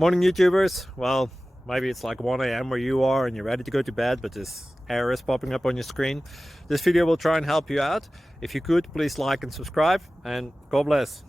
Morning YouTubers. Well, maybe it's like 1 a.m. where you are and you're ready to go to bed, but this error is popping up on your screen. This video will try and help you out. If you could, please like and subscribe, and God bless.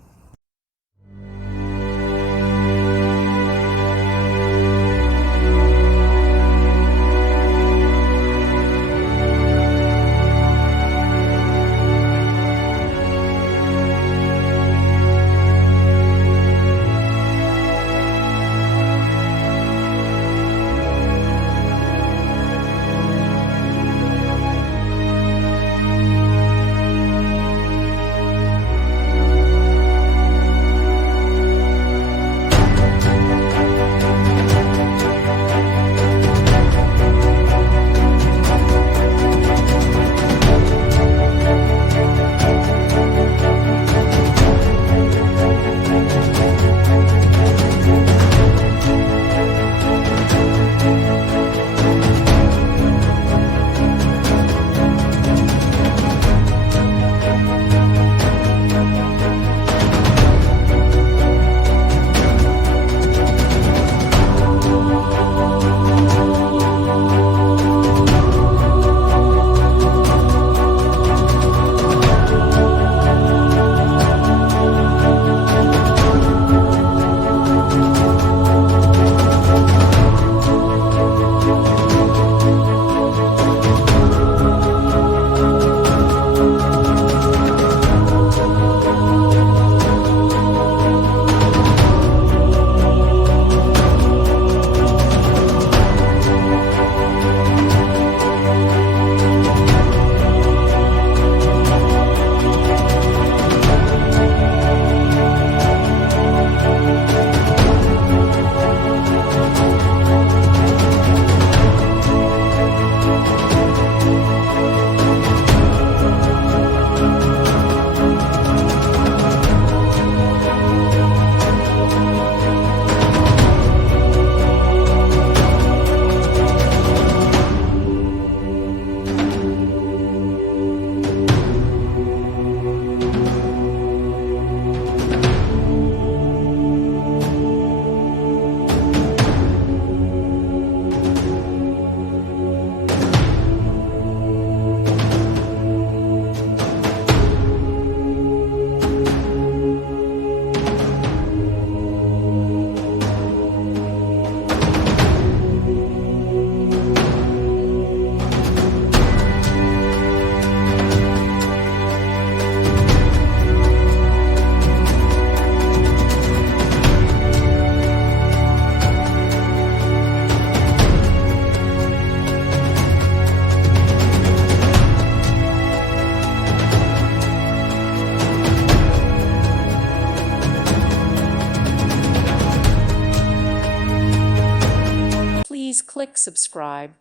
Please click subscribe.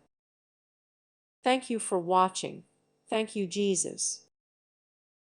Thank you for watching. Thank you, Jesus.